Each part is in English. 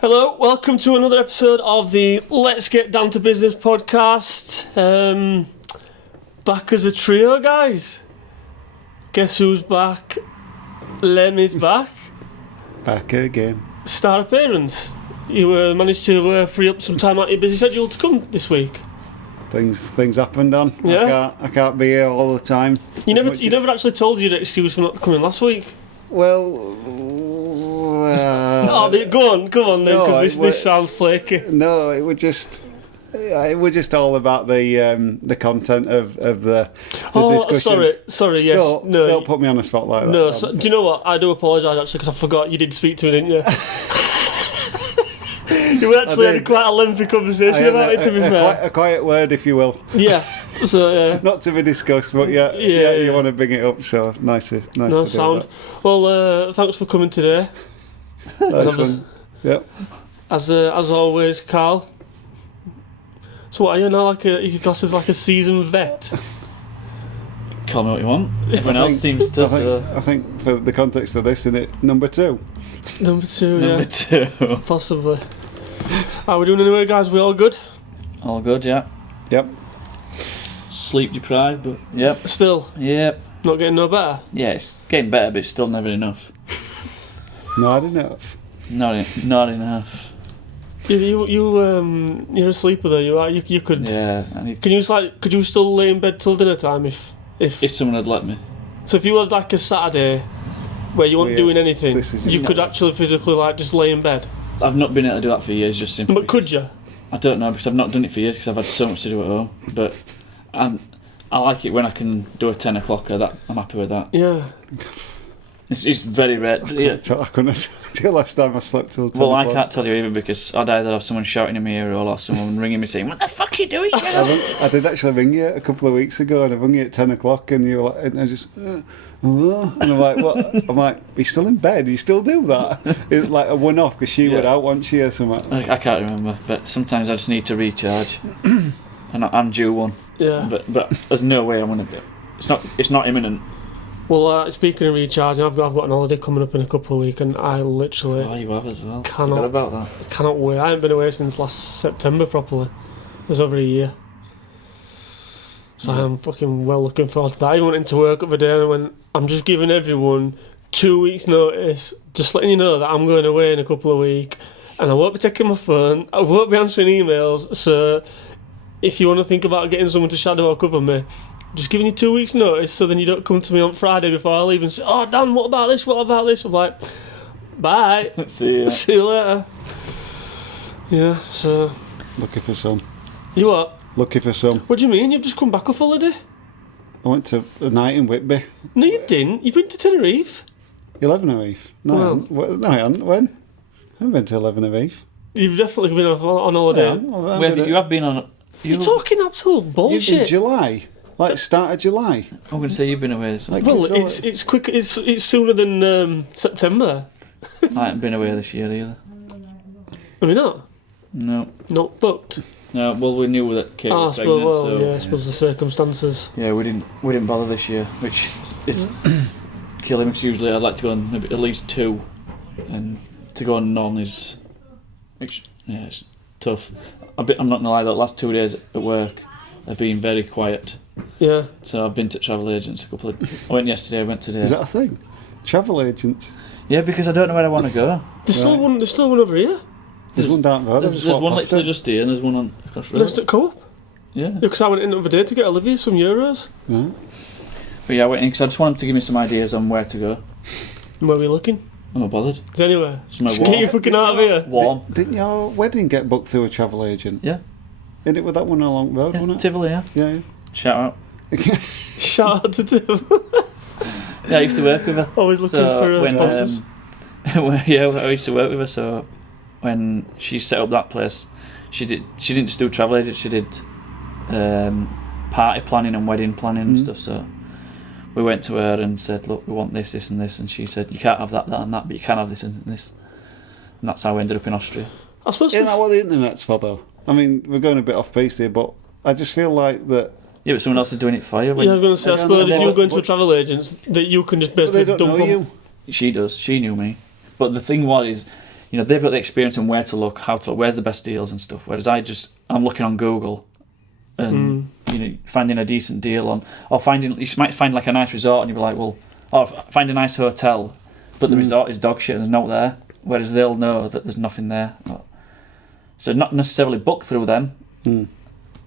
Hello, welcome to another episode of the Let's Get Down to Business podcast. Back as a trio, guys. Guess who's back? Lemmy's back. Back again. Star appearance. You managed to free up some time out of your busy schedule to come this week. Things up and down. Yeah. I can't be here all the time. You never actually told your excuse for not coming last week. Well, Go on then, no, because this sounds flaky. No, it was just all about the content of the discussions. Sorry, yes. Don't put me on the spot like that. No, do you know what? I do apologise actually, because I forgot you did speak to me, didn't you? You actually had quite a lengthy conversation about it, to be fair. A quiet word, if you will. Yeah. So not to be discussed, but yeah, you want to bring it up, so nice to do sound. that. Well, thanks for coming today. Nice one. Yep. As always, Carl. So what are you now, like your class is like a seasoned vet? Call me what you want. Everyone else seems to. I think for the context of this, isn't it number two? Number two. Possibly. How are we doing anyway, guys? We all good? All good, yeah. Yep. Sleep deprived, but yep. Still? Yep. Not getting no better? Yeah, it's getting better, but it's still never enough. Not enough. Not enough. You're a sleeper though. You could. Yeah. Could you still lay in bed till dinner time if someone had let me? So if you had like a Saturday where you weren't doing anything, you could actually physically like just lay in bed. I've not been able to do that for years, just simply. But could you? I don't know, because I've not done it for years because I've had so much to do at home. But I like it when I can do a 10 o'clocker. That I'm happy with that. Yeah. It's very rare. I couldn't tell last time I slept till 10 o'clock. I can't tell you either, because I'd either have someone shouting in my ear or someone ringing me saying, "What the fuck are you doing?" I did actually ring you a couple of weeks ago, and I rung you at 10 o'clock, and you were like, and I just, and I'm like, what? I'm like, he's still in bed. You still do that? It's like a one-off because she went out once or something. I can't remember, but sometimes I just need to recharge, and I'm due one. Yeah. But there's no way I'm gonna do it. It's not imminent. Well, speaking of recharging, I've got an holiday coming up in a couple of weeks, and I literally. Oh, you have as well. Forgot about that. Cannot wait. I haven't been away since last September properly. It was over a year. So I'm fucking well looking forward to that. I went into work the other day and I went, I'm just giving everyone 2 weeks notice, just letting you know that I'm going away in a couple of weeks, and I won't be taking my phone, I won't be answering emails, so if you want to think about getting someone to shadow or cover me, just giving you 2 weeks notice, so then you don't come to me on Friday before I leave and say, "Oh Dan, what about this? I'm like, bye. See you later. Yeah, so Lucky for some. You what? Lucky for some. What do you mean? You've just come back off holiday? I went to a night in Whitby. No, you didn't. You've been to Tenerife. 11 of Eve. No, I haven't. When? I haven't been to 11 of Eve. You've definitely been on holiday. You have been on. You're talking absolute bullshit. In July. Like start of July. I'm going to say you've been away this week. Well, it's quick. It's sooner than September. I haven't been away this year either. Have you not? No. Not booked. No. Well, we knew that Kate was pregnant. I suppose the circumstances. Yeah, we didn't bother this year, which is killing me. Because usually I'd like to go on at least 2, and to go on none is, it's tough. I'm not gonna lie. The last 2 days at work have been very quiet. Yeah. So I've been to travel agents I went yesterday, I went today. Is that a thing? Travel agents? Yeah, because I don't know where I want to go. There's still one over here. There's one down there. There's one literally just here, and there's one on across the road. Next to Co-op? Yeah. Because I went in the other day to get Olivia some euros. Yeah. But yeah, I went in because I just want them to give me some ideas on where to go. Where are we looking? I'm not bothered. Anyway, Somewhere just get you fucking out of here. Warm. Didn't your wedding get booked through a travel agent? Yeah. Isn't it with that one along the road, wasn't it? Tivoli, yeah. Yeah. Shout out. Shout out to Tim. Yeah, I used to work with her. Always looking for sponsors. Yeah, I used to work with her, so when she set up that place, she didn't just do travel agents, she did party planning and wedding planning and stuff, so we went to her and said, look, we want this, this and this, and she said, you can't have that, that and that, but you can have this and this. And that's how we ended up in Austria. I suppose isn't that what the internet's for, though? I mean, we're going a bit off piece here, but I just feel like that. Yeah, but someone else is doing it for you. Yeah, I was going to say, I suppose if you're going to a travel agent, that you can just basically dump them. You. She does. She knew me. But the thing was, they've got the experience and where to look, how to look, where's the best deals and stuff. Whereas I'm looking on Google and finding a decent deal on, or you might find like a nice resort and you'll be like, well, or find a nice hotel, but the resort is dog shit and there's no there. Whereas they'll know that there's nothing there. So not necessarily book through them. Mm.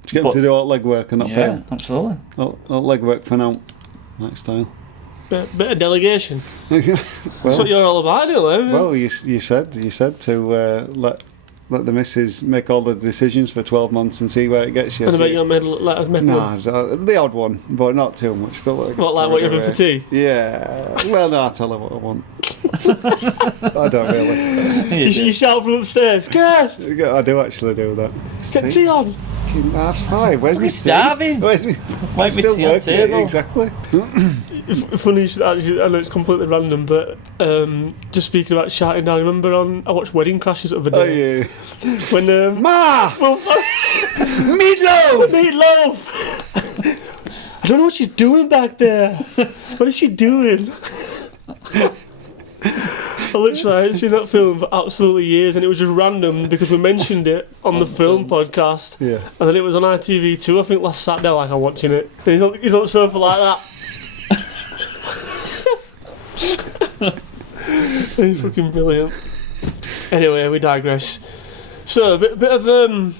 Do you get them to do all legwork and not pay? Yeah, absolutely. All legwork for now. Like style. Bit of delegation. That's what you're all about, isn't it? Well, you said to let the missus make all the decisions for 12 months and see where it gets you. And I bet you let us make one. No, the odd one, but not too much. What, like what you're having for tea? Yeah. Well, no, I'll tell her what I want. I don't really. You shout from upstairs, guest! I do actually do that. Get tea on! Half five. Where's my tea? Starving. Where's me? Why Still tea on working. table? Exactly. Funny you should actually, I know it's completely random, but just speaking about shouting down, remember I watched Wedding Crashers the other day? Oh, yeah. When Ma! Meatloaf! Meatloaf! I don't know what she's doing back there. What is she doing? I hadn't seen that film for absolutely years, and it was just random because we mentioned it on the film podcast. Yeah. And then it was on ITV2, I think, last Saturday, like I'm watching it. He's on the sofa like that. He's fucking brilliant. Anyway, we digress. So a bit of a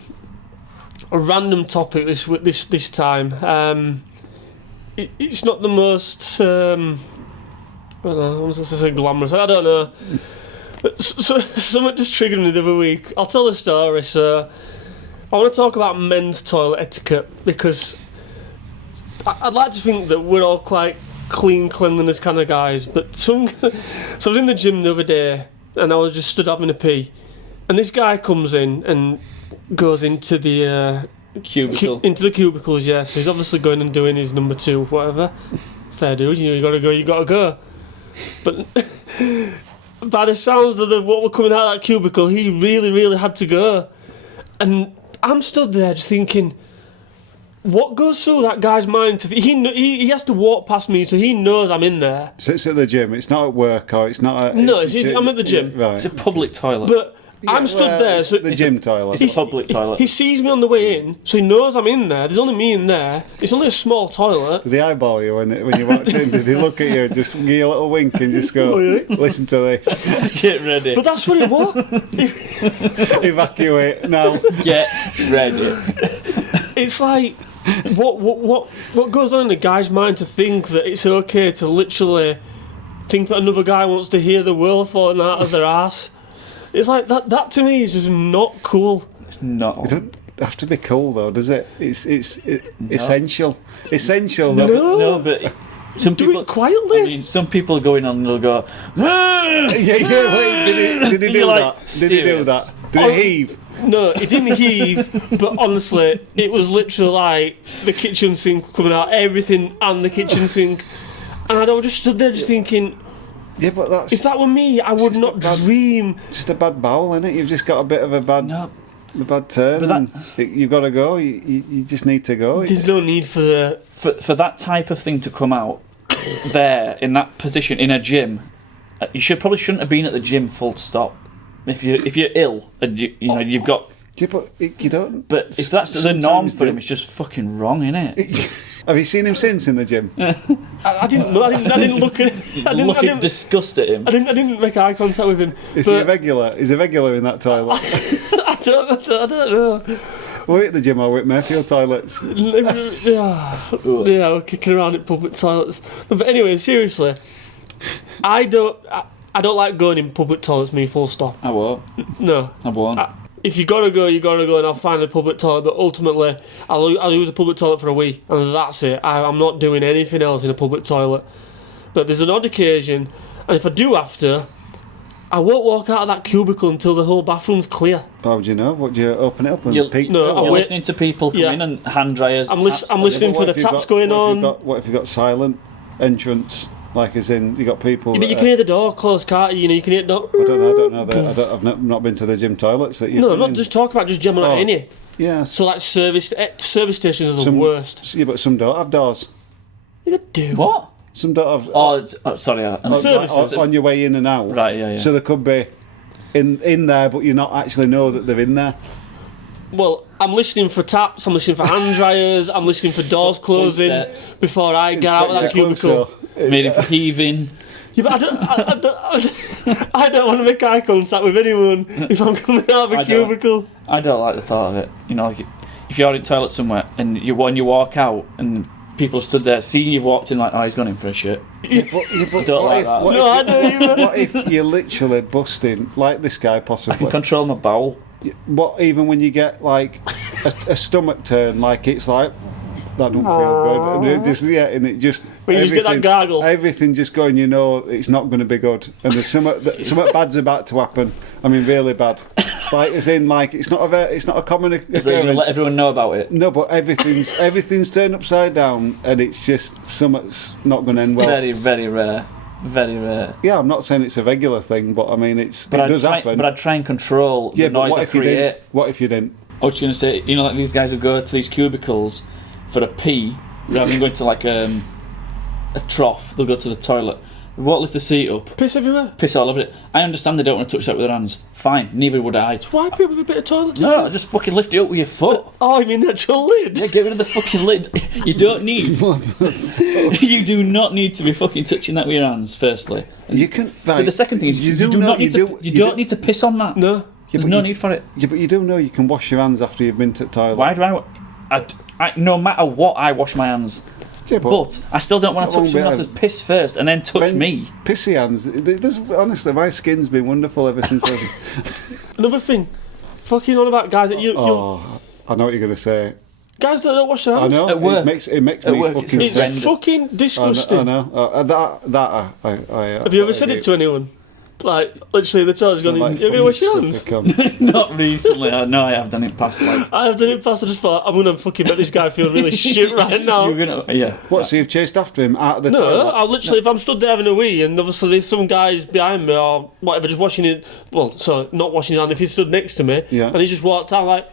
random topic this time. It's not the most I don't know, I was going to say glamorous. I don't know. So something just triggered me the other week. I'll tell the story. So I want to talk about men's toilet etiquette because I'd like to think that we're all quite cleanliness kind of guys. But so I was in the gym the other day and I was just stood having a pee, and this guy comes in and goes into the into the cubicles. Yeah, so he's obviously going and doing his number 2, whatever. Fair dude, you gotta go. But by the sounds of what were coming out of that cubicle, he really, really had to go. And I'm stood there just thinking, what goes through that guy's mind? He has to walk past me, so he knows I'm in there. So it's at the gym. It's not at work, or it's not. I'm at the gym. Right. It's a public toilet. But I'm stood there. It's So the gym toilet. It's a public toilet. He sees me on the way in, so he knows I'm in there. There's only me in there. It's only a small toilet. Did he eyeball you when you walked in? Did he look at you, just give you a little wink and just go, listen to this? Get ready. But that's what it was. Evacuate now. Get ready. It's like, what goes on in a guy's mind to think that it's okay to literally think that another guy wants to hear the world falling out of their ass? It's like that to me is just not cool. It's not. It doesn't have to be cool though, does it? It's essential. Essential. No, but some Do people it quietly. I mean, some people are going on and they'll go. Yeah. Wait, did he do like, that? Did he do that? Did he heave? No, it didn't heave, but honestly, it was literally like the kitchen sink coming out, everything and the kitchen sink. And I just stood there just thinking, Yeah, but that's if that were me, I would not dream. just a bad bowel, innit? You've just got a bit of a bad turn. But and you've got to go. You just need to go. There's no need for for that type of thing to come out there in that position in a gym. You shouldn't have been at the gym. Full stop. If you're ill and you've got. Yeah, but you don't. But if that's the norm for him, it's just fucking wrong, innit? Have you seen him since in the gym? I didn't look at. I didn't disgust at him. I didn't make eye contact with him. Is he a regular? Is he a regular in that toilet? I don't know. We're at the gym or we're at Mayfield toilets. Yeah, we're kicking around in public toilets. But anyway, seriously, I don't like going in public toilets. Me, full stop. I won't. No, I won't. If you gotta go, and I'll find a public toilet. But ultimately, I'll use a public toilet for a wee, and that's it. I'm not doing anything else in a public toilet. But there's an odd occasion, and if I do have to, I won't walk out of that cubicle until the whole bathroom's clear. How would you know? Would you open it up and peek? No, You're listening to people come in and hand dryers. I'm listening for the taps going on. What if you've got silent entrance? Like as in, you got people. Yeah, but you can hear the door close, can't you? You can hear the door. I don't know. I've not been to the gym toilets that you. No, I'm not just talking about just jamming out any. Yeah. So like service stations are the worst. Yeah, but some don't have doors. They do. What? Some don't have. Sorry. Services on your way in and out. Right. Yeah. So there could be. in there, but you not actually know that they're in there. Well, I'm listening for taps, I'm listening for hand dryers, I'm listening for doors closing Footsteps. before I get out of that Inspector cubicle. Clouseau. Made it for heaving. Yeah, but I don't want to make eye contact with anyone if I'm coming out of a I don't. cubicle. I don't like the thought of it. You know, like if you're in the toilet somewhere and when you walk out and people stood there, seeing you've walked in, like, oh, he's gone in for a shit. But Don't like that. No, I don't either. What if you're literally busting, like this guy I can possibly? control my bowel. What, even when you get like a stomach turn, like it's like, that don't feel good. And it just, and it just... When you just get that gargle. Everything just going, you know, it's not going to be good. And there's something bad's about to happen. I mean, really bad. Like, as in, like, it's not a common occurrence. So you're going to let everyone know about it? No, but everything's turned upside down, and it's just something's not going to end well. Very, very rare. Very rare. Yeah, I'm not saying it's a regular thing, but I mean, it does happen. But I'd try and control the but noise what I if you create. didn't? What if you didn't? I was going to say, you know, like these guys who go to these cubicles for a pee, rather than going to like a trough, they'll go to the toilet. They won't lift the seat up, Piss everywhere. piss all over it. I understand they don't want to touch that with their hands. Fine, neither would I. Wipe it with a bit of toilet tissue. No, just fucking lift it up with your foot. Oh, you mean the actual lid? Yeah, get rid of the fucking lid. You don't need. You do not need to be fucking touching that with your hands. Firstly, You can. but the second thing is you do not need to. You don't need to piss on that. No. There's no need for it. Yeah, but you do know you can wash your hands after you've been to the toilet. Why do I no matter what, I wash my hands. Yeah, But I still don't want to touch someone else's piss first and then touch me. Pissy hands. Honestly, my skin's been wonderful ever since. Another thing. Fucking on about guys that you I know what you're going to say. guys that don't wash their I hands. know. At work. It makes me work, fucking it's sick. It's horrendous. fucking disgusting. I know. Have you ever said it to anyone? Like, literally, the toilet's gone, you're going to wash your hands? Not recently. No, I have done it past like. I have done it past, I just thought, I'm going to fucking make this guy feel really shit right now. You're gonna, yeah. What, so you've chased after him out of the No, toilet? I literally, if I'm stood there having a wee and obviously there's some guys behind me or whatever just washing it, well, so not washing his hand, if he stood next to me Yeah. and he just walked out like,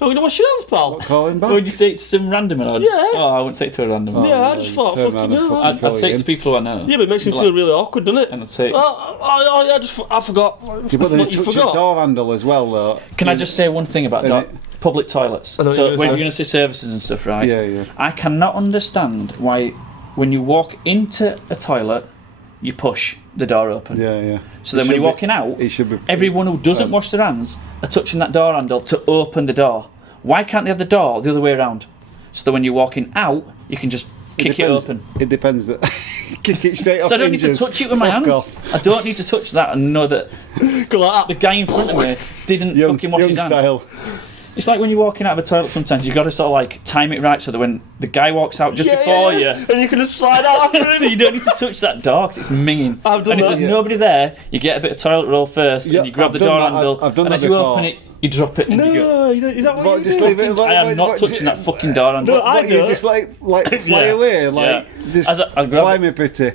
"Not going to wash your hands, pal." Call him back. Would you say it to some random? Or Yeah. Oh, I wouldn't say it to a random. Yeah, I just thought, turn fucking around and no. fucking I'd say it to people who I know. Yeah, but it makes me feel really awkward, doesn't it? And I'd say, Oh, yeah, I forgot. Yeah, but then What, it you touches forgot? door handle as well, though. can I just say one thing about public toilets? I know what So you're when gonna you're going to say services and stuff, right? Yeah. I cannot understand why, when you walk into a toilet, you push the door open. Yeah. So then when you're walking out, it should be. everyone who doesn't wash their hands are touching that door handle to open the door. Why can't they have the door the other way around? So that when you're walking out, you can just kick it open. It depends. Kick it straight off. So I don't need to hinges. touch it with my Fuck hands. off. I don't need to touch that and know that Go like the that. guy in front of me didn't fucking wash young his hands. style. It's like when you're walking out of a toilet sometimes, you've got to sort of like time it right so that when the guy walks out just before you, And you can just slide out after so him. you don't need to touch that door because it's minging. I've done and if that. there's nobody there, you get a bit of toilet roll first Yeah, and you grab I've the done door that. handle I've done and that as you before. open it, you drop it and you go. No, is that what What, you just do? leave it. I am not touching that fucking door handle. No, I What, you do. just like fly Yeah. away, like Yeah. just As I grab fly it- me pretty.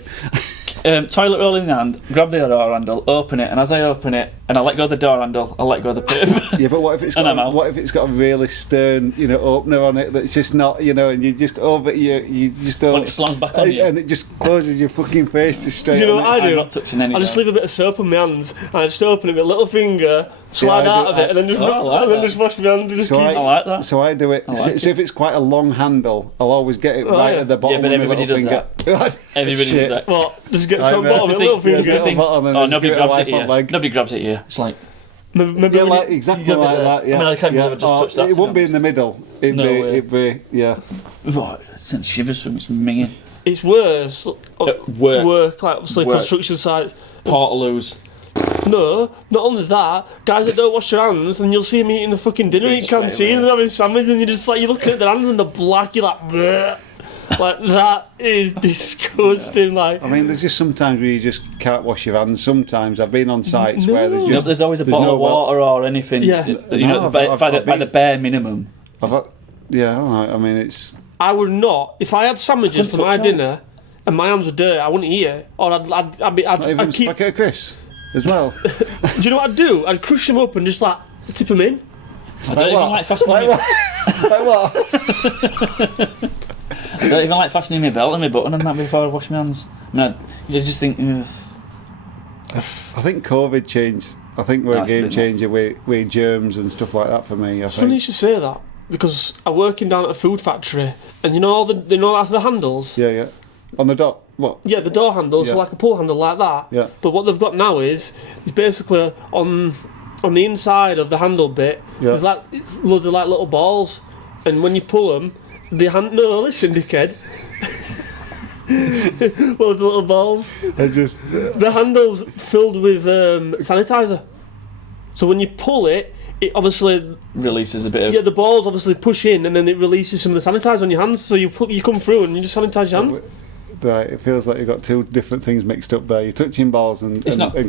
Toilet roll in the hand, grab the door handle, open it, and as I open it and I let go of the door handle, I let go of the paper. Yeah, but what if it's And I'm out. what if it's got a really stern, opener on it that's just not, and you just you just don't. When it slams back on you. and it just closes your fucking face just straight. Do you know on what it. I do? I'm not touching any I just door. leave a bit of soap on my hands and I just open it with a little finger, slide I out do- of it, and then just, I like and then that. just wash my hands and just So keep. I like that. So I do it. I like So if it's quite a long handle, I'll always get it right yeah. at the bottom. Yeah, but with my everybody little does finger. Everybody Shit. does that. Well, just get Right, some man. bottom with a little That's the finger. thing. Little bottom and Oh, just nobody give it a grabs it wipe on here. leg. Nobody grabs it here. It's like, Maybe Yeah, when like you- exactly you got like it that. there. Yeah. I mean, I can't yeah. believe I just touched that, It to be won't be in the honest. middle. It'd No way. yeah. oh, it sends shivers from it's minging. It's worse. Work. Like obviously Work. construction sites. Portaloos. No, not only that, guys that don't wash their hands, and you'll see them eating the fucking dinner in Straight away. canteen and having sandwiches, and you're just like, you're looking at their hands and they're black, you're like, bleh. Like, that is disgusting. Like, I mean, there's just sometimes where you just can't wash your hands. Sometimes I've been on sites where there's You know, just there's always a there's bottle no of water or anything. Yeah. You know, No, by I've the bare minimum. Yeah, all right. I mean, it's I would not, if I had sandwiches for Couldn't my touch dinner and my hands were dirty, I wouldn't eat it. Or not even I'd keep. packet of crisps as well. Do you know what I'd do? I'd crush them up and just like tip them in. I don't even what? like fastening Like my, what? Like what? I don't even like fastening my belt and my button and that before I wash my hands. I mean, you just think, ugh. I think COVID changed I think we're a That's a game bit changer with germs and stuff like that for me. It's funny you should say that because I'm working down at a food factory, and you know all the handles. Yeah. On the dot. What? Yeah, the door handles, so Yeah. like a pull handle like that. Yeah. But what they've got now is basically on the inside of the handle bit. Yeah. There's like it's loads of like little balls, and when you pull them, listen, dickhead. Loads of little balls. I just. The handle's filled with sanitizer. So when you pull it, it obviously Releases a bit of... the balls obviously push in, and then it releases some of the sanitizer on your hands. So you come through and you just sanitize your hands. Right, it feels like you've got two different things mixed up there. You're touching balls and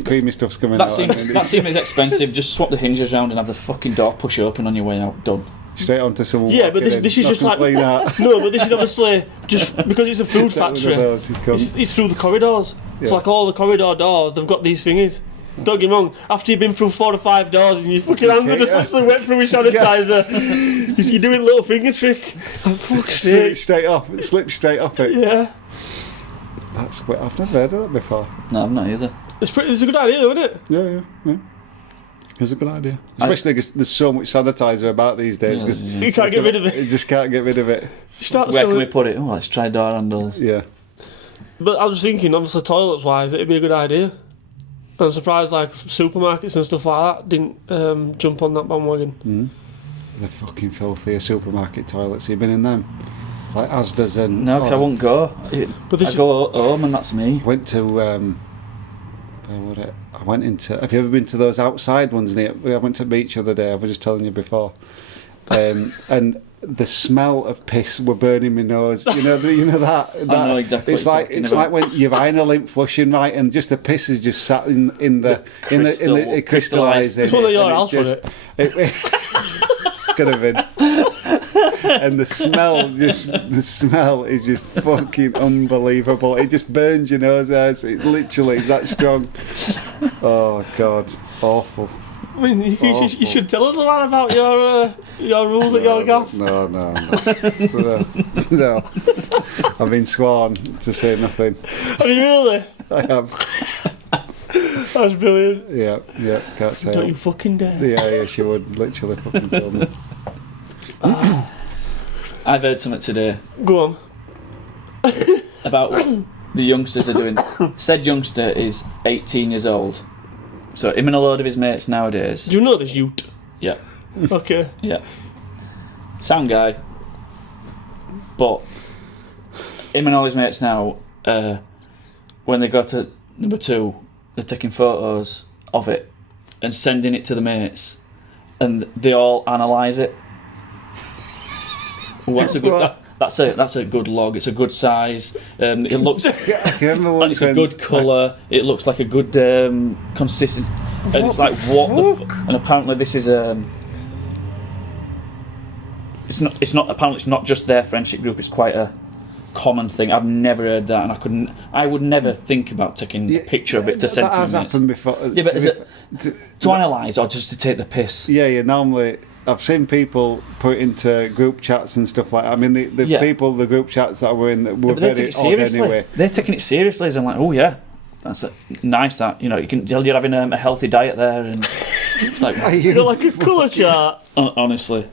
creamy stuff's coming That out. seems expensive. Just swap the hinges around and have the fucking door push open on your way out. Done. Straight onto someone. Yeah, but walking this in, is just like clean out. no, but this is obviously just because it's a food factory. It's through the corridors. It's Yeah. like all the corridor doors. They've got these thingies. Don't get me wrong. After you've been through 4 or 5 doors and your fucking hands are just absolutely wet through with sanitizer, you're doing a little finger trick. Oh, fuck's sake. Straight off. It slips straight off it. Yeah, I've never heard of that before. No, I've not either. it's a good idea, though, isn't it? Yeah. It's a good idea. Especially because there's so much sanitizer about these days. Yeah, 'Cause You can't get rid of it. You just can't get rid of it. Start Where can selling. we put it? Oh, let's try door handles. Yeah. But I was thinking, obviously, toilets wise, it'd be a good idea. I'm surprised, like supermarkets and stuff like that didn't jump on that bandwagon. The fucking filthy supermarket toilets. You've been in them? Like Asda's and... No, because I won't go. But I go home and that's me. Went to... I went into... Have you ever been to those outside ones near... I went to the beach the other day. I was just telling you before. And the smell of piss were burning my nose. You know that. I know exactly It's what like you're it's talking like when you've anal lint flushing right, and just the piss is just sat in the it crystallising. It's one of your and house, it's wasn't it? could have been. And the smell is just fucking unbelievable. It just burns your nose out. It literally is that strong. Oh God, awful. I mean, you should tell us a lot about your rules at your gaff. No. No. I've been sworn to say nothing. I mean, really? I have. That's brilliant. Yeah, can't say. Don't you fucking dare. Yeah, she would literally fucking kill me. I've heard something today Go on. about the youngsters are doing. Said youngster is 18 years old. So him and a load of his mates nowadays. Do you know this Ute? Yeah, Okay. yeah. Sound guy. But him and all his mates now, when they go to number 2, they're taking photos of it and sending it to the mates, and they all analyse it. Well, that's a good log. It's a good size. It looks. I remember And once it's a when- good colour. It looks like a good consistency. And it's like what the fuck? And apparently this is It's not. Apparently it's not just their friendship group. It's quite a common thing. I've never heard that, and I would never think about taking a picture of it to send that to has my mates. happened before. Yeah, but is it to analyse or just to take the piss? Yeah. Normally, I've seen people put into group chats and stuff like that. I mean, the Yeah. people, the group chats that were in, were But they take very it odd seriously. anyway. They're taking it seriously. As I'm like, oh yeah, that's nice. That you're having a healthy diet there, and it's like You got like a colour chart. honestly,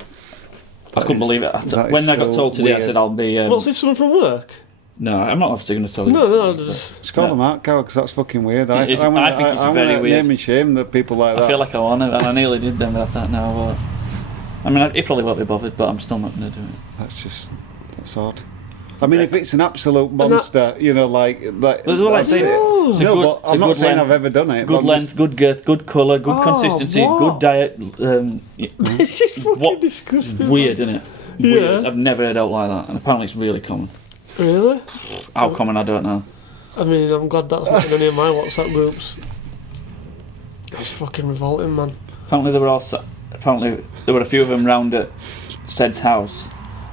I couldn't believe it. When I got so told today, I weird. said I'll be. What's this one from work? No, I'm not obviously going to tell you. No, just... Just call them out, Carl, because that's fucking weird. I think it's wanna very weird. name and shame the people like that. I feel like I want to, and I nearly did them. But I thought, no, I mean, he probably won't be bothered, but I'm still not going to do it. That's odd. I mean, if it's an absolute monster, like that. But what I'm saying, it's a no, good- but it's a I'm not good saying length, I've ever done it. Good but I'm length, good girth, good colour, good consistency, what? good diet. This is fucking What? disgusting. Weird, isn't it? Yeah. Weird. I've never heard out like that, and apparently it's really common. Really? How common, I don't know. I mean, I'm glad that's not in any of my WhatsApp groups. That's fucking revolting, man. Apparently there were a few of them round at Sed's house,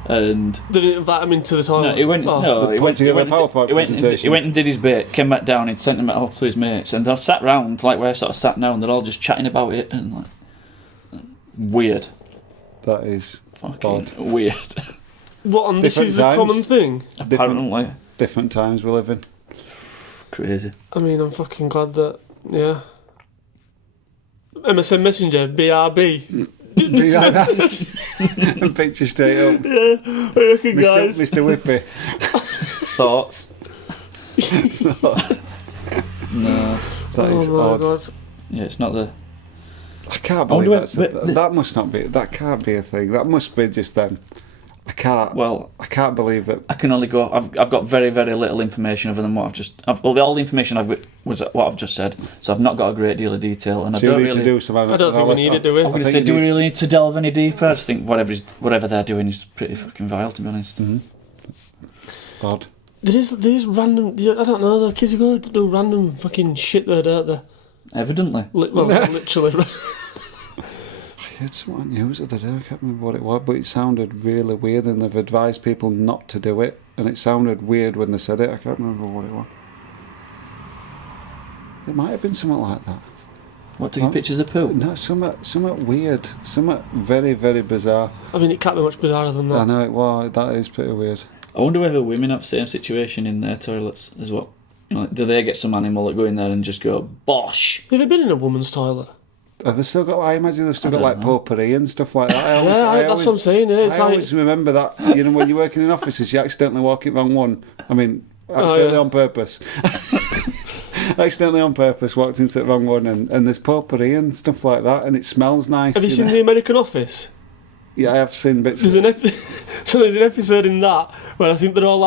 and They didn't invite him into the toilet. no, he went. Oh. No, They he put went. He together went, a PowerPoint he, went and, presentation. he went and did his bit. Came back down and sent them off to his mates, and they sat round like where I sort of sat now, and they're all just chatting about it and like weird, That is fucking odd. weird. What, and this Different is a times. common thing? Apparently, Different times we live in. crazy. I mean, I'm fucking glad that, yeah. MSN Messenger, BRB. Behind that. And picture straight up. Yeah, I reckon, guys. Mr. Whippy. Thoughts? No. That is odd. God. Yeah, it's not the. I can't wonder believe when- that must not be. That can't be a thing. That must be just them. I can't. Well, I can't believe that. I can only go. I've got very, very little information other than what I've just. All the information was what I've just said. So I've not got a great deal of detail, and So I don't you need really. to do some. I don't think we need it, do we? I'm going to say, do we really need to delve any deeper? I just think whatever they're doing is pretty fucking vile, to be honest. Odd. There's random. I don't know. The kids go to do random fucking shit there, don't they? Evidently. Literally. I heard someone on news the other day. I can't remember what it was, but it sounded really weird, and they've advised people not to do it. And it sounded weird when they said it. I can't remember what it was. It might have been something like that. What, taking pictures of poo? No, something weird. Something very, very bizarre. I mean, it can't be much bizarrer than that. I know it was. That is pretty weird. I wonder whether women have the same situation in their toilets as well. You know, like, do they get some animal that go in there and just go, bosh? Have you been in a woman's toilet? Have they still got? I imagine they've still I got don't like know. potpourri and stuff like that. That's what I'm saying. Yeah, it's I like always remember that. You know, when you're working in offices, you accidentally walk in wrong one. I mean, accidentally on purpose. Accidentally on purpose, walked into the wrong one, and there's potpourri and stuff like that, and it smells nice. Have you seen know? The American Office? Yeah, I have seen bits. There's there's an episode in that where I think they're all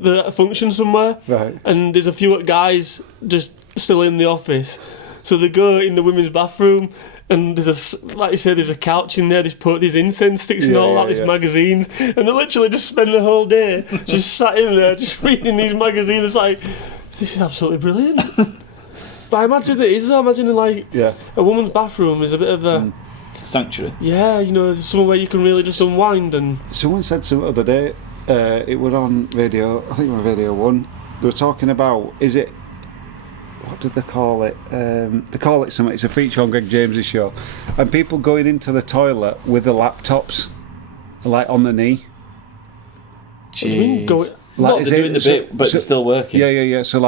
they're at a function somewhere, Right. and there's a few guys just still in the office. So they go in the women's bathroom, and like you said, there's a couch in there. There's incense sticks and Yeah, all yeah, that. There's yeah. magazines, and they literally just spend the whole day just sat in there, just reading these magazines. It's like, this is absolutely brilliant. But I imagine it is. I imagine like Yeah. a woman's bathroom is a bit of a Sanctuary. yeah, you know, somewhere where you can really just unwind and. Someone said something the other day. It was on radio. I think it was Radio 1. They were talking about. Is it? What did they call it? They call it something. It's a feature on Greg James's show, and people going into the toilet with the laptops, like on the knee. I mean, Jeez. go- Like, Like, they're doing the bit, but they're still working. Yeah. So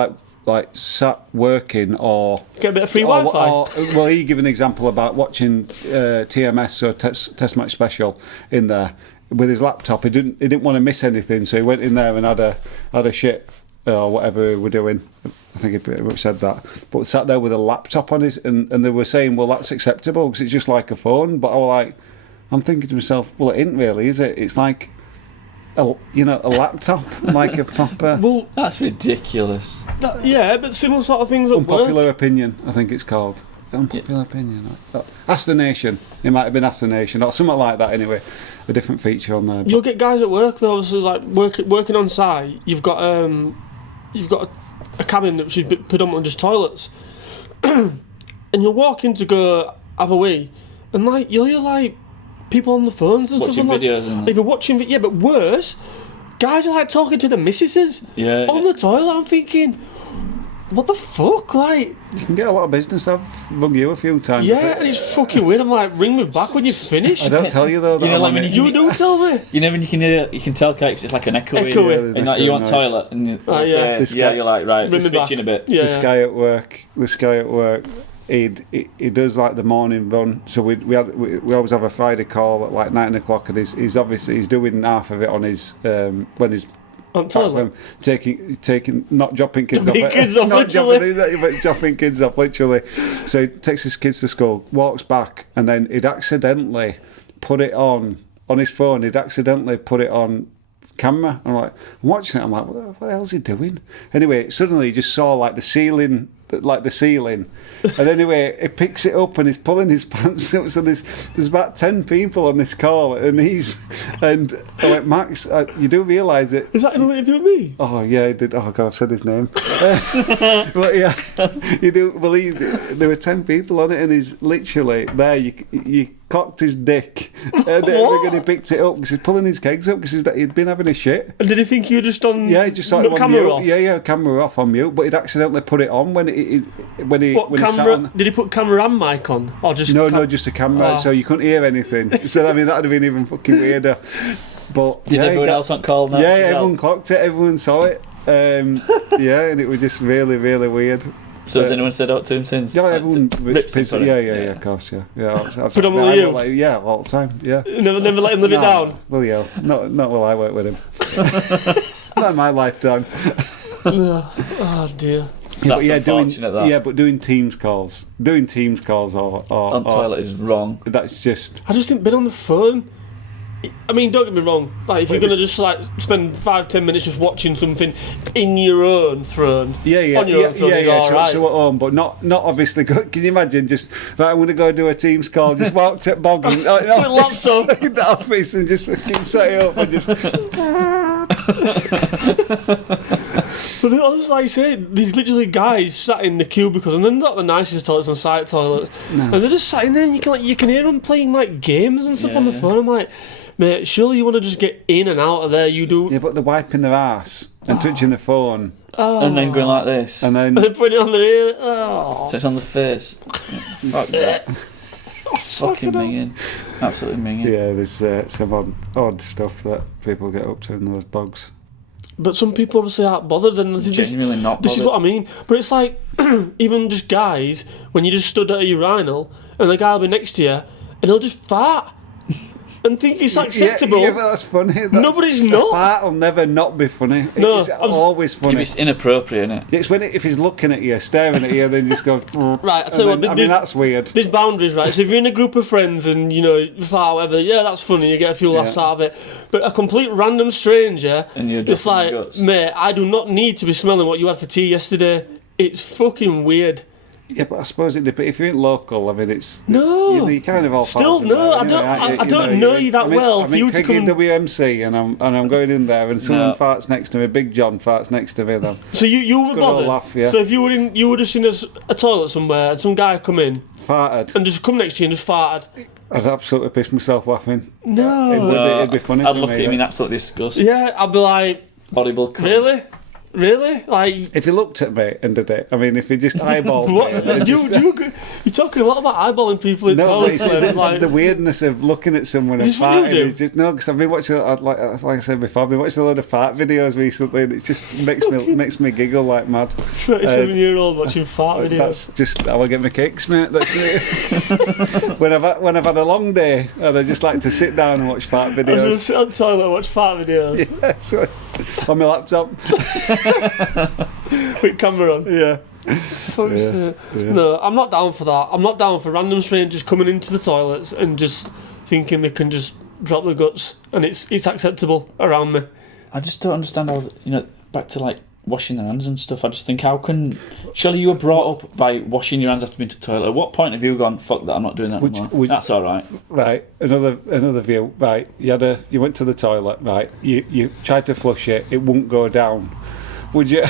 like sat working or. Get a bit of free Or, Wi-Fi. well, he gave an example about watching TMS, so Test Match Special, in there with his laptop. He didn't want to miss anything, so he went in there and had a shit or whatever we're doing. I think he pretty much said that. But sat there with a laptop on his, and they were saying, well, that's acceptable because it's just like a phone. But I was like, I'm thinking to myself, well, it isn't really, is it? It's like a laptop, like a proper. Well, That's ridiculous. yeah, but similar sort of things at work. Unpopular opinion, I think it's called. Unpopular opinion. Ask the Nation. It might have been Ask the Nation or something like that. Anyway, a different feature on there. You'll get guys at work though. So like working on site. You've got a cabin that's predominantly just toilets, and you'll walk in to go have a wee, and like you'll hear like people on the phones and Watching stuff. And, videos like, and- if you're watching, yeah, but worse, guys are like talking to the missuses Yeah. on the toilet. I'm thinking, what the fuck, like. You can get a lot of business. I've rung you a few times. Yeah, and it's fucking weird. I'm like, ring me back when you're finished. I don't tell you though. That You know, I'm like on when it. You do tell me. You know when you can tell cakes, it's like an echo. Echoey. And like you want Nice. toilet, and you yeah. say, This yeah, guy- you're like, right, Ring me back. switching a bit. Yeah. This guy at work, he does like the morning run. So we always have a Friday call at like 9 o'clock, and he's obviously doing half of it on his when he's On toilet. taking not dropping kids Dropping off, kids off, not literally. dropping kids off literally. So he takes his kids to school, walks back, and then he'd accidentally put it on his phone. He'd accidentally put it on camera. I'm watching it. I'm like, what the hell's he doing? Anyway, suddenly he just saw like the ceiling. And anyway, he picks it up and he's pulling his pants up. So there's about 10 people on this call, and I went, Max, you do realise it? Is that in an interview with me? Oh yeah, he did. Oh god, I've said his name. But yeah, you do believe there were 10 people on it, and he's literally there. You cocked his dick, and then he picked it up because he's pulling his kegs up because he'd been having a shit. And did he think you were just on? Yeah, he just saw no it on camera mute. off? Yeah, camera off on mute. But he'd accidentally put it on when he What when he sat camera? on. Did he put camera and mic on, or just? No, just a camera, Oh. so you couldn't hear anything. So I mean, that'd have been even fucking weirder. But Did yeah, everyone else on call now? Yeah, as well? everyone clocked it. Everyone saw it. Yeah, and it was just really, really weird. So has anyone said out to him since? Yeah, everyone rips him for it? yeah, of course, yeah. Predominantly you? Yeah, all the time, yeah. Never let him live it down. Well, yeah, not while I work with him. Not in my lifetime. No. Oh dear. That's unfortunate, that. But doing Teams calls or On toilet is wrong. That's just. I just think being on the phone. I mean, don't get me wrong. Like, if you're gonna just like spend 5-10 minutes just watching something in your own throne, on your own throne is all right. So at home, but not obviously. Can you imagine? Just right, I'm gonna go do a Teams call. Just walked at bogging With laptop in the office and just fucking set it up and just. But honestly, like I say, these literally guys sat in the cubicles, and they're not the nicest toilets on site toilets, and they're just sat in there, and you can hear them playing like games and stuff on the phone. I'm like, mate, surely you want to just get in and out of there. You do. Yeah, but they're wiping their ass and touching the phone, and then going like this, and then they're putting it on their ear. Oh. So it's on the face. Fuck that. Fucking minging. Absolutely minging. Yeah, there's some odd stuff that people get up to in those bogs. But some people obviously aren't bothered, and Genuinely not bothered. This is what I mean. But it's like, even just guys, when you just stood at a urinal, and the guy will be next to you, and he'll just fart. And think it's acceptable. Yeah, but that's funny. Nobody's the not. Fart will never not be funny. No, it's always funny. It's inappropriate, isn't it? It's when if he's looking at you, staring at you, then you just go. Right, I tell you what. I mean, that's weird. There's boundaries, right? So if you're in a group of friends and you fart, whatever, yeah, that's funny. You get a few laughs out of it. But a complete random stranger, and you're just like, guts. mate, I do not need to be smelling what you had for tea yesterday. It's fucking weird. Yeah, but I suppose it depends. If you're in local, I mean, it's no. You kind of all still no. I don't know you that well. I'm in WMC and I'm going in there and someone farts next to me. Big John farts next to me. Then so you were bothered. Laugh, yeah. So if you would have seen a toilet somewhere and some guy come in, farted, and just come next to you and just farted. I'd absolutely piss myself laughing. No, it'd be funny. I'd look at him in absolute disgust. Yeah, I'd be like, audible. Really? Like, if he looked at me and did it, I mean, if he just eyeballed me, you're talking a lot about eyeballing people in toilets. The weirdness of looking at someone and farting is just because I've been watching, like I said before, I've been watching a load of fart videos recently, and it just makes me giggle like mad. 37-year-old watching fart videos. That's just how I get my kicks, mate. when I've had a long day, and I just like to sit down and watch fart videos. I was going to sit on the toilet and watch fart videos. Yeah, so, on my laptop. With camera on. Yeah. No, I'm not down for that. I'm not down for random strangers coming into the toilets and just thinking they can just drop their guts and it's acceptable around me. I just don't understand how, back to like washing their hands and stuff. I just think, how can... Surely you were brought up by washing your hands after being to the toilet. At what point have you gone, fuck that, I'm not doing that anymore? That's all right. Right, another view. Right, you went to the toilet, right, you tried to flush it, it wouldn't go down. Would you...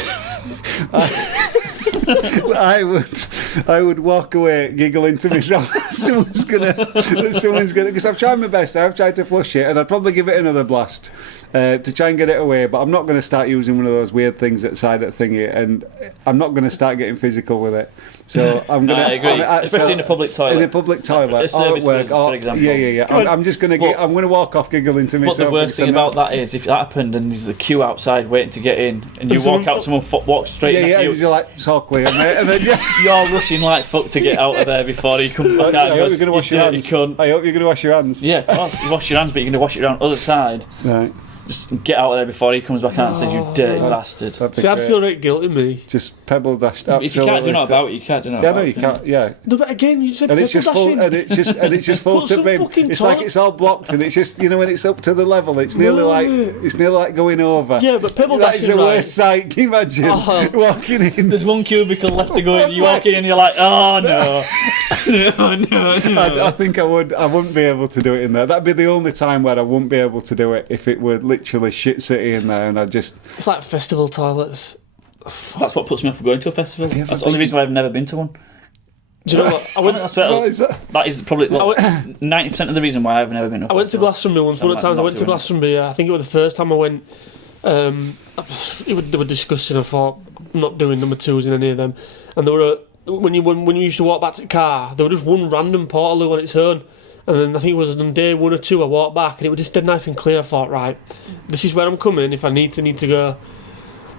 I would walk away giggling to myself. someone's gonna because I've tried my best. I've tried to flush it, and I'd probably give it another blast to try and get it away. But I'm not going to start using one of those weird things at side of the thingy, and I'm not going to start getting physical with it. So I'm going to, I agree, especially in a public toilet. In a public toilet, or at work, for example. Yeah. I'm just going to I'm going to walk off giggling to myself. But the worst thing about that is if that happened and there's a queue outside waiting to get in, and you walk out, someone walks straight next to you. And you're like, it's all clear, mate. And then you're rushing like fuck to get out of there before you come back out. I hope you're going to wash your hands. I hope you're going to wash your hands. Yeah, of course. You wash your hands, but you're going to wash it around the other side. Right. Just get out of there before he comes back out and says, you dirty bastard. See, I'd feel right guilty, me. Just pebble dashed up. If you can't do nothing about it, you can't do nothing about it. Yeah, no, you can't, yeah. No, but again, you said and pebble it's just dashing. full, and it's just full to brim. It's like it's all blocked, and it's just, when it's up to the level, it's nearly like going over. Yeah, but pebble that dashing, is the worst sight. Can you imagine walking in? There's one cubicle left to go in, you walk in and you're like, oh no. No. I think I wouldn't be able to do it in there. That'd be the only time where I wouldn't be able to do it, if it were literally shit city in there and I just... It's like festival toilets. That's what puts me off for going to a festival. That's the only reason why I've never been to one. Do you know what? That is probably 90% of the reason why I've never been to a festival. I went to Glastonbury once. One of the times I went to Glastonbury, I think it was the first time I went, they were discussing, I thought, I'm not doing number twos in any of them. And there were... When you used to walk back to the car, there was just one random Portaloo on its own. And then I think it was on day 1 or 2 I walked back and it was just dead nice and clear. I thought, right, this is where I'm coming if I need to go.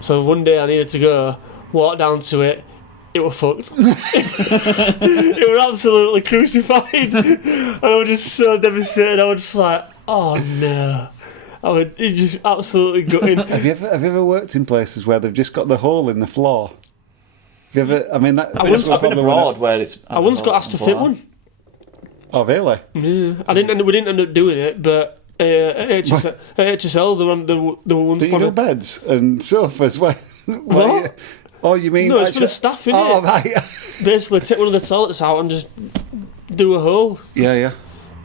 So one day I needed to go, walk down to it, it was fucked. It was absolutely crucified. And I was just so devastated. I was just like, oh no. It just absolutely gutting. Have you ever worked in places where they've just got the hole in the floor? Have you ever? I mean, that. I've been abroad where it's. I once got asked to fit one. Oh really? Yeah, we didn't end up doing it, but at HSL, there were ones. Do you do beds and sofas? What? Oh, you mean? No, it's for the staff, innit? Oh, right. Basically, take one of the toilets out and just do a hole. Yeah.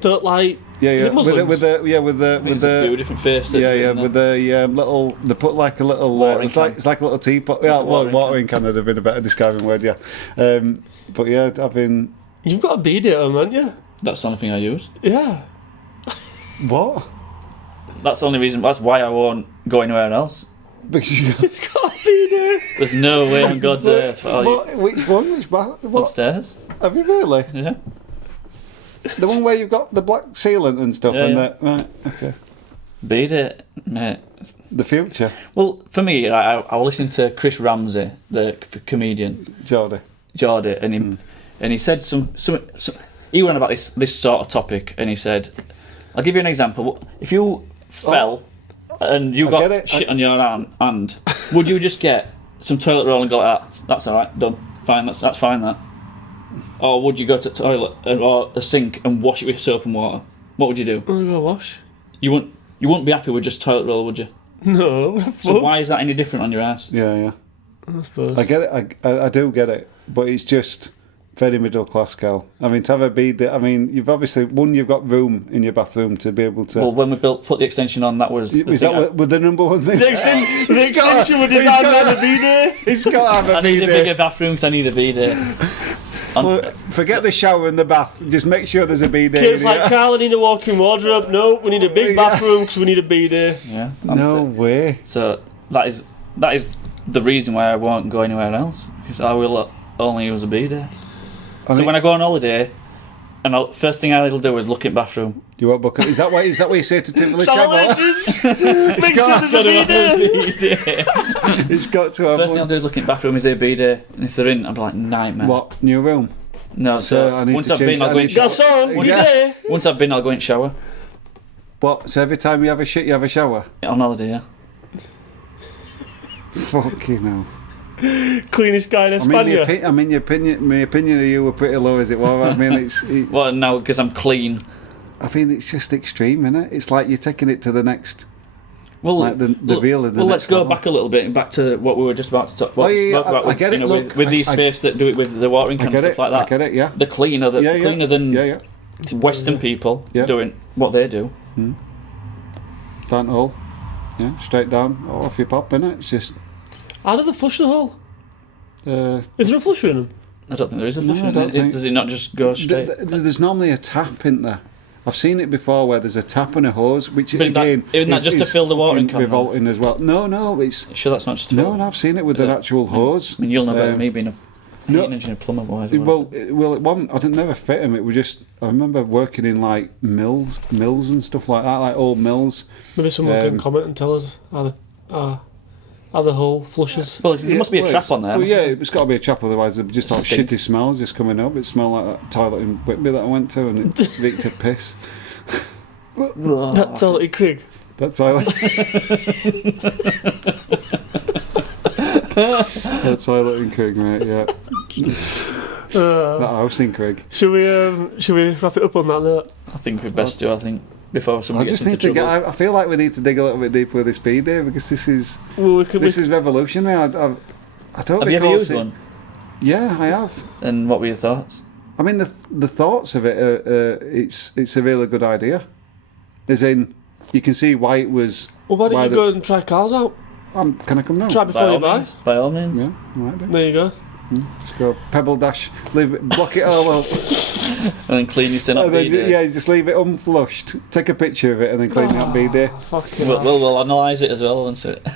Don't like. Yeah. Is it Muslims? With There's a the few different faiths. with the little. They put like a little. It's like a little teapot. Yeah, watering can would have been a better describing word. Yeah. But yeah, I've been. You've got a bidet at home, haven't you? That's the only thing I use. Yeah. What? That's the only reason. That's why I won't go anywhere else. Because you It's got a bidet. There's no way on God's earth. Which one? Which bath? What? Upstairs. Have you really? Yeah. The one where you've got the black sealant and stuff, Yeah, and yeah. that. Right. Okay. Beat it, mate. The future, Well, for me, I was listening to Chris Ramsey, the comedian, Geordie. and he said some he went about this sort of topic, and he said, I'll give you an example. If you fell and you get got it. shit on your hand, would you just get some toilet roll and go like that? That's all right, done, fine, that's fine, that. Or would you go to the toilet or a sink and wash it with soap and water? What would you do? I'm gonna go wash. You wouldn't be happy with just toilet roll, would you? No. So why is that any different on your ass? Yeah. I suppose. I get it. I do get it, but it's just very middle class, Cal. I mean, to have a bidet. I mean, you've got room in your bathroom to be able to. Well, when we put the extension on, that was. Was that with the number one thing? The extension was designed by the bidet. It's got to have a I need a bidet. bigger bathroom because I need a bidet. Well, forget the shower and the bath. Just make sure there's a bidet. Kids in like, here. Carl, I need a walk-in wardrobe. No, we need a big bathroom because we need a bidet. Yeah. No way. So that is the reason why I won't go anywhere else, because I will only use a bidet. So when I go on holiday, and first thing I'll do is look at bathroom. You won't book it. Is that why you say to Tivoli Shower Channel? legends! Make sure there's a bidet. It's got to have First thing I'll one. do is look at bathroom, is there a bidet? And if they're in, I'll be like, nightmare. What? New room? No, So so I need once to I've been, change- I'll I go in need to- shower. Garçon, Yeah. bidet. Once I've been, I'll go in shower. What? So every time you have a shit, you have a shower? On holiday, yeah. Fucking hell. Cleanest guy in España. My opinion of you were pretty low as it was. I mean, it's Well, now, because I'm clean. I mean, it's just extreme, isn't it? It's like you're taking it to the next. Well, Like the real and the well, next let's go level. back a little bit, back to what we were just about to talk. What Oh, yeah, we spoke yeah, about I get it, look, with these I- faiths that do it with the watering I can get and it. stuff like that. I get it. Yeah. The cleaner, cleaner than Yeah. Western people Yeah. doing what they do. Down hole. Yeah. Straight down. Off your pop, innit? It's just. How do they flush the hole? Uh, Is there a flusher in them? I don't think there is a No, flush. I don't think- Does it not just go straight? There's normally a tap in there. I've seen it before where there's a tap and a hose, which But again isn't that just to is fill the watering fucking can, though? revolting as well. No, it's Sure, that's not just. no. I've seen it with Is an it? actual hose. I mean, you'll know better than Um, me being a no. heating engineer, plumber wise. Well, it wasn't. I didn't never fit them. It was just. I remember working in like mills and stuff like that, like old mills. Maybe someone can comment and tell us how the hole flushes. Well, there must be a trap on there. Well, yeah, it's got to be a trap, otherwise there'd be just like Stink. shitty smells just coming up. It smelled like that toilet in Whitby that I went to, and it reeked of piss. That toilet Craig. That toilet. That toilet in Craig, mate. Yeah, that house in Craig. Should we wrap it up on that note? I think we best do. I think before I somebody just gets need to into get. trouble. I feel like we need to dig a little bit deeper with this speed there, because this is Well, this is revolutionary. I don't Have you ever recall used seeing- one? Yeah, I have. And what were your thoughts? I mean, the thoughts of it, it's a really good idea. As in, you can see why it was. Well, why don't why you go and try cars out? Can I come now? Try before you buy. By all means. Yeah, might do. There you go. Just go pebble dash, leave it, block it all up, And then clean your sin up. and then just leave it unflushed. Take a picture of it and then clean it up B-Day. Fucking We'll analyse it as well once it.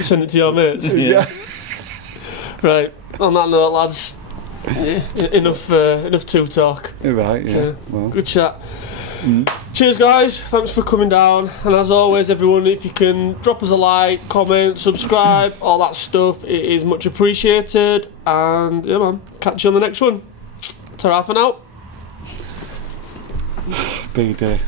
Send it to your mates. Yeah. Right. On that note, lads. Enough two talk. Right, yeah. Yeah. Well, Good chat. Cheers, guys. Thanks for coming down. And as always, everyone, if you can drop us a like, comment, subscribe, all that stuff, it is much appreciated. And yeah, man, catch you on the next one. Ta-ra for now. Big day.